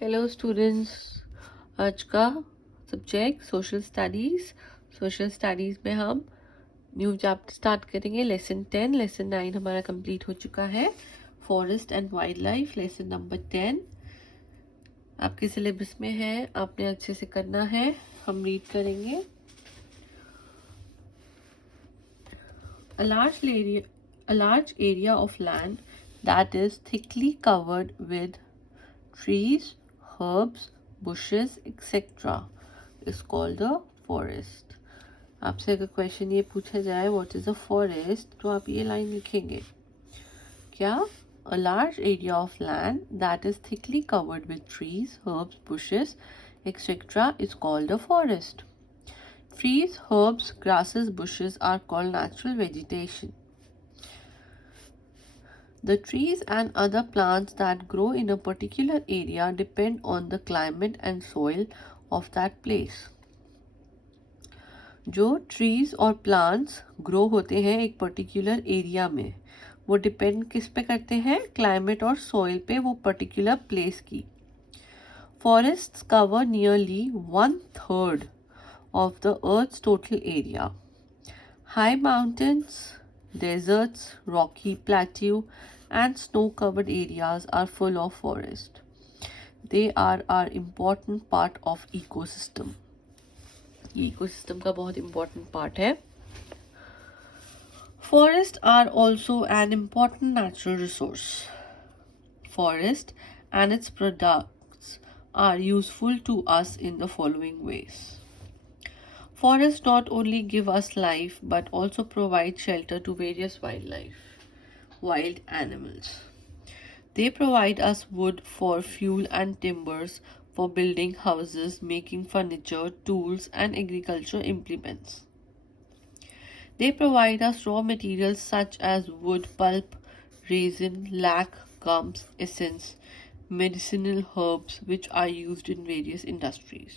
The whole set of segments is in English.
Hello students. आज का subject social studies में हम न्यू चैप्टर स्टार्ट करेंगे। लेसन 10, लेसन 9 हमारा कंप्लीट हो चुका है। Forest and wild life lesson number 10 आपके सिलेबस में है, आपने अच्छे से करना है। हम रीड करेंगे। A large area of land that is thickly covered with trees, herbs, bushes, etc. is called a forest. आपसे अगर क्वेश्चन ये पूछा जाए व्हाट इज अ फॉरेस्ट, तो आप ये लाइन लिखेंगे क्या? A large area of land that is thickly covered with trees, herbs, bushes, etc. is called a forest. Trees, herbs, grasses, bushes are called natural vegetation. The trees and other plants that grow in a particular area depend on the climate and soil of that place. जो trees और plants grow होते हैं एक particular area में, वो depend किस पे करते हैं? क्लाइमेट और सॉइल पे, वो पर्टिकुलर प्लेस की। Forests cover nearly 1/3 of the Earth's total area. High mountains, deserts, rocky plateau, and snow-covered areas are full of forest. They are an important part of ecosystem. ये ecosystem का बहुत important part है। Forests are also an important natural resource. Forest and its products are useful to us in the following ways. Forests not only give us life but also provide shelter to various wild animals. They provide us wood for fuel and timbers for building houses, making furniture, tools, and agriculture implements. They provide us raw materials such as wood pulp, resin, lac, gums, essence, medicinal herbs which are used in various industries.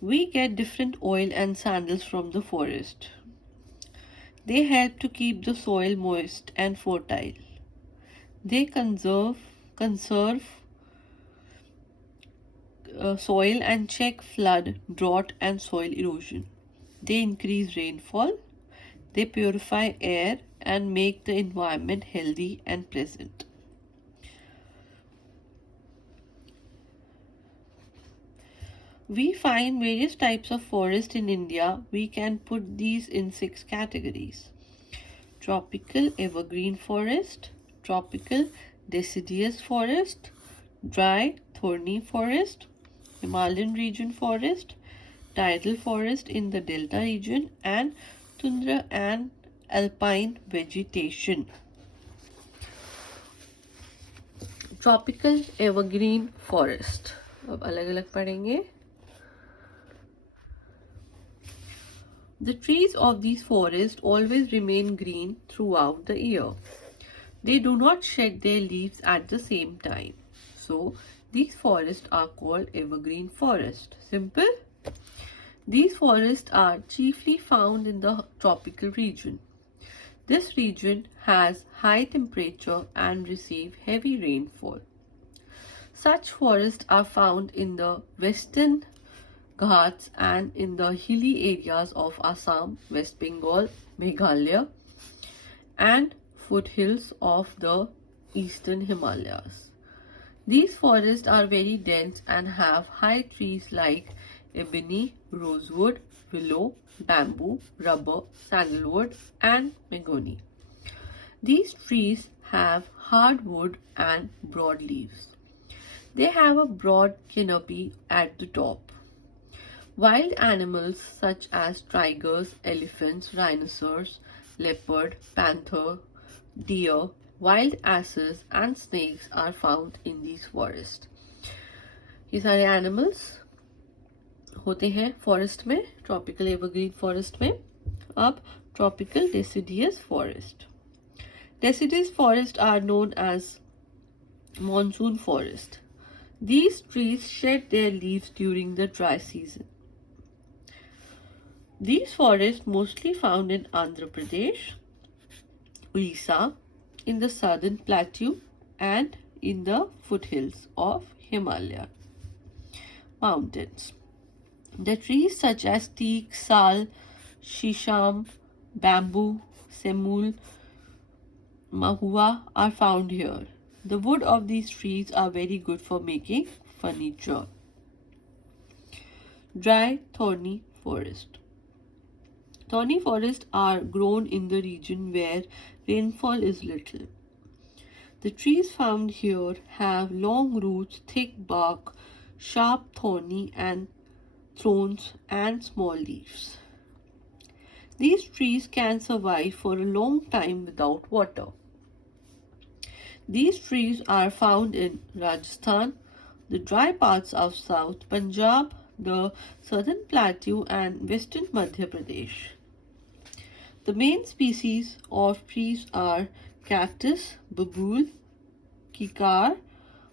We get different oil and sandals from the forest. They help to keep the soil moist and fertile. They conserve soil and check flood, drought, and soil erosion. They increase rainfall. They purify air and make the environment healthy and pleasant. We find various types of forest in India. We can put these in 6 categories. Tropical evergreen forest, tropical deciduous forest, dry thorny forest, Himalayan region forest, tidal forest in the delta region, and tundra and alpine vegetation. Tropical evergreen forest, अब अलग अलग पढ़ेंगे। The trees of these forests always remain green throughout the year. They do not shed their leaves at the same time. So, these forests are called evergreen forest. Simple? These forests are chiefly found in the tropical region. This region has high temperature and receive heavy rainfall. Such forests are found in the western Ghats and in the hilly areas of Assam, West Bengal, Meghalaya, and foothills of the eastern Himalayas. These forests are very dense and have high trees like ebony, rosewood, willow, bamboo, rubber, sandalwood, and mahogany. These trees have hard wood and broad leaves. They have a broad canopy at the top. Wild animals such as tigers, elephants, rhinoceros, leopard, panther, deer, wild asses and snakes are found in these forests. ये सारे animals होते हैं forest में, tropical evergreen forest में। अब tropical deciduous forest. Deciduous forests are known as monsoon forest. These trees shed their leaves during the dry season. These forests mostly found in Andhra Pradesh, Orissa, in the southern plateau, and in the foothills of Himalaya mountains. The trees such as teak, sal, shisham, bamboo, semul, mahua are found here. The wood of these trees are very good for making furniture. Dry thorny forest. Thorny forests are grown in the region where rainfall is little. The trees found here have long roots, thick bark, sharp thorny and thorns and small leaves. These trees can survive for a long time without water. These trees are found in Rajasthan, the dry parts of South Punjab, the southern plateau and western Madhya Pradesh. The main species of trees are cactus, babool, kikar,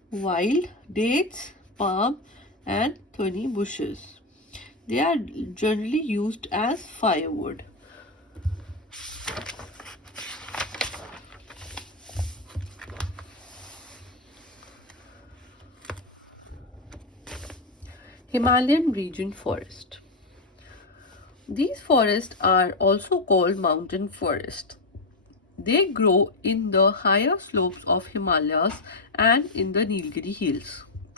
wild, dates, palm and thorny bushes. They are generally used as firewood. Himalayan region forest. These forests are also called mountain forests. They grow in the higher slopes of Himalayas and in the Nilgiri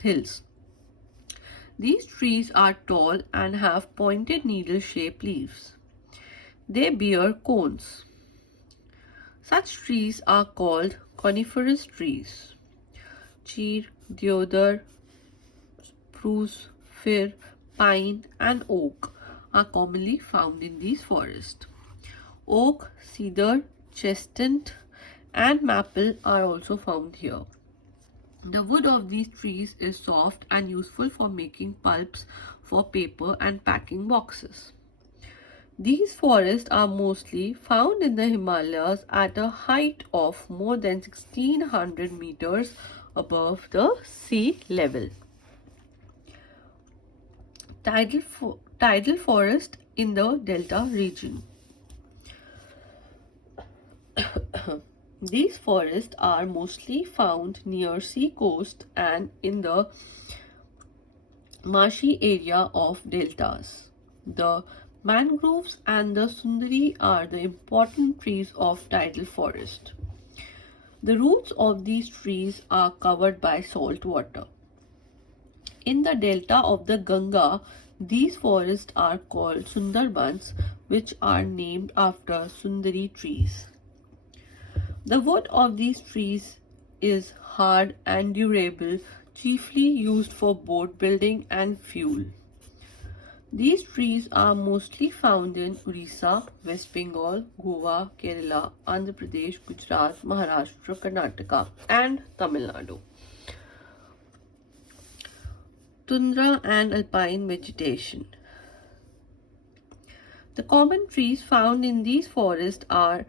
hills. These trees are tall and have pointed needle-shaped leaves. They bear cones. Such trees are called coniferous trees. Cheer, deodar, spruce, fir, pine and oak are commonly found in these forests. Oak, cedar, chestnut and maple are also found here. The wood of these trees is soft and useful for making pulps for paper and packing boxes. These forests are mostly found in the Himalayas at a height of more than 1600 meters above the sea level. Tidal forest in the delta region. These forests are mostly found near sea coast and in the marshy area of deltas. The mangroves and the sundari are the important trees of tidal forest. The roots of these trees are covered by salt water. In the delta of the Ganga, these forests are called Sundarbans, which are named after Sundari trees. The wood of these trees is hard and durable, chiefly used for boat building and fuel. These trees are mostly found in Orissa, West Bengal, Goa, Kerala, Andhra Pradesh, Gujarat, Maharashtra, Karnataka, and Tamil Nadu. Tundra and alpine vegetation. The common trees found in these forests are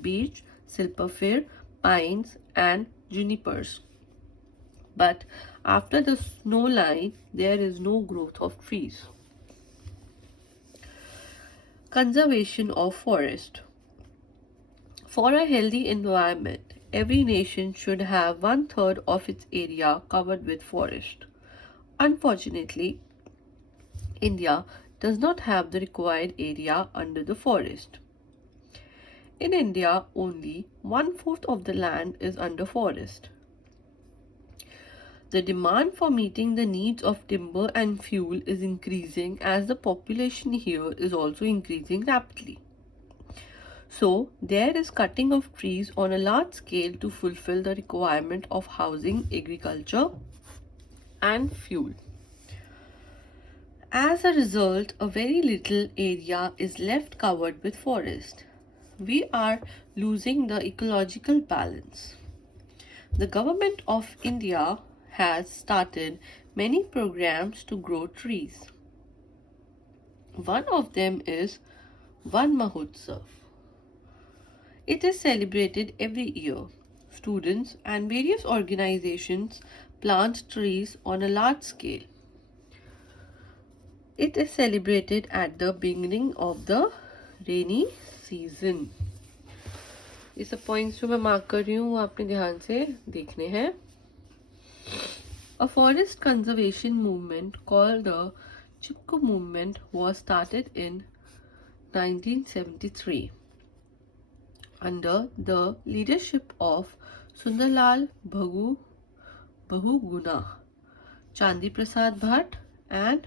beech, silver fir, pines, and junipers. But after the snow line, there is no growth of trees. Conservation of forest. For a healthy environment, every nation should have 1/3 of its area covered with forest. Unfortunately, India does not have the required area under the forest. In India, only 1/4 of the land is under forest. The demand for meeting the needs of timber and fuel is increasing as the population here is also increasing rapidly. So, there is cutting of trees on a large scale to fulfill the requirement of housing, agriculture, and fuel. As a result, a very little area is left covered with forest. We are losing the ecological balance. The government of India has started many programs to grow trees. One of them is Van Mahotsav. It is celebrated every year. Students and various organizations plant trees on a large scale. It is celebrated at the beginning of the rainy season. ये सब points जो मैं mark कर रही हूँ वो आपने ध्यान से देखने हैं. A forest conservation movement called the Chipko movement was started in 1973 under the leadership of Sundarlal Bahuguna, Chandi Prasad Bhatt and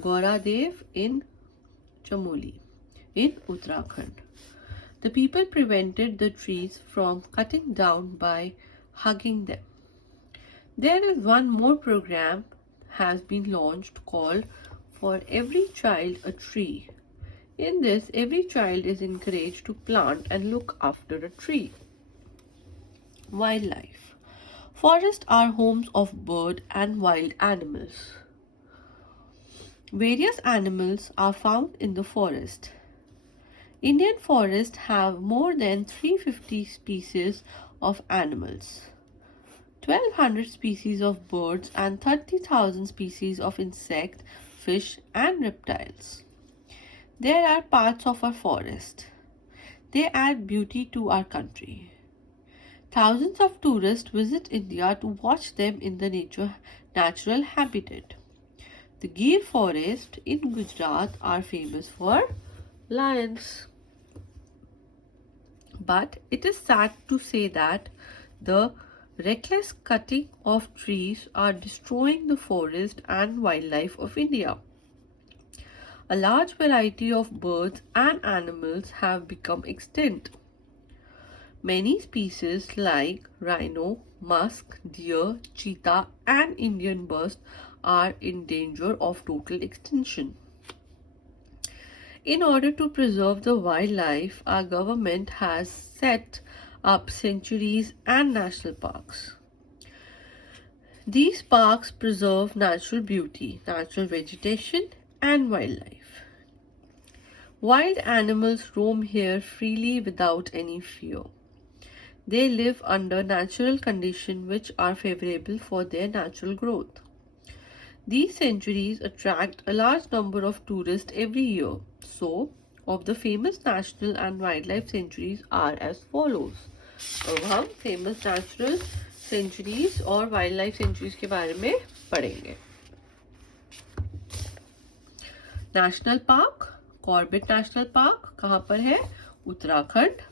Gauradev in Chamoli in Uttarakhand. The people prevented the trees from cutting down by hugging them. There is one more program has been launched called For Every Child a Tree. In this, every child is encouraged to plant and look after a tree. Wildlife. Forests are homes of bird and wild animals. Various animals are found in the forest. Indian forests have more than 350 species of animals, 1200 species of birds and 30,000 species of insects, fish and reptiles. There are parts of our forest. They add beauty to our country. Thousands of tourists visit India to watch them in the natural habitat. The Gir forest in Gujarat are famous for lions. But it is sad to say that the reckless cutting of trees are destroying the forest and wildlife of India. A large variety of birds and animals have become extinct. Many species like rhino, musk, deer, cheetah and Indian bust are in danger of total extinction. In order to preserve the wildlife, our government has set up sanctuaries and national parks. These parks preserve natural beauty, natural vegetation, and wildlife. Wild animals roam here freely without any fear. They live under natural conditions which are favorable for their natural growth. These sanctuaries attract a large number of tourists every year. So, of the famous national and wildlife sanctuaries are as follows. अब हम famous natural sanctuaries और wildlife sanctuaries के बारे में पढ़ेंगे. National park, Corbett national park कहाँ पर है? उत्तराखंड.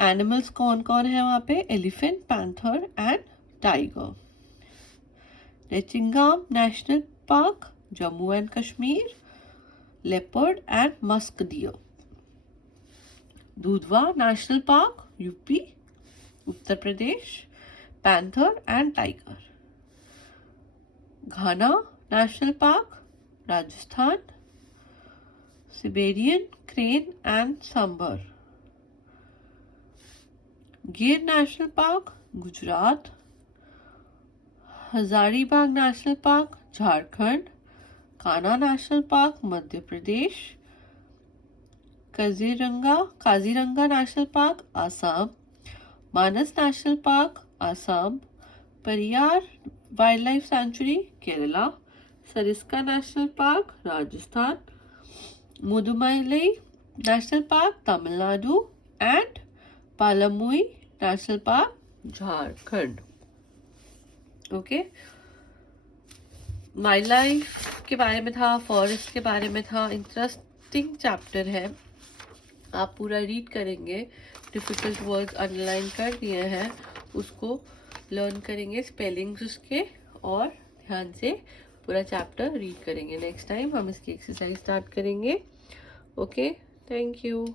एनिमल्स कौन कौन है वहाँ पे? Elephant, panther and tiger. Rechingam National Park, Jammu and Kashmir, leopard and musk deer. Dudhwa National Park, UP, Uttar Pradesh, panther and tiger. Ghana National Park, Rajasthan, Siberian crane and sambar. Gir National Park, Gujarat. Hazaribagh national park Jharkhand. Kanha national park Madhya Pradesh. Kaziranga national park Assam. Manas national park Assam. Periyar wild life sanctuary Kerala. Sariska national park Rajasthan. Mudumalai national park Tamil Nadu and Palamau national park Jharkhand. Okay, wild life के बारे में था, forest के बारे में था. Interesting chapter है, आप पूरा रीड करेंगे. डिफ़िकल्ट वर्ड्स अंडरलाइन कर दिए हैं, उसको लर्न करेंगे, स्पेलिंग्स उसके, और ध्यान से पूरा चैप्टर रीड करेंगे. नेक्स्ट टाइम हम इसकी एक्सरसाइज स्टार्ट करेंगे. Okay, thank you.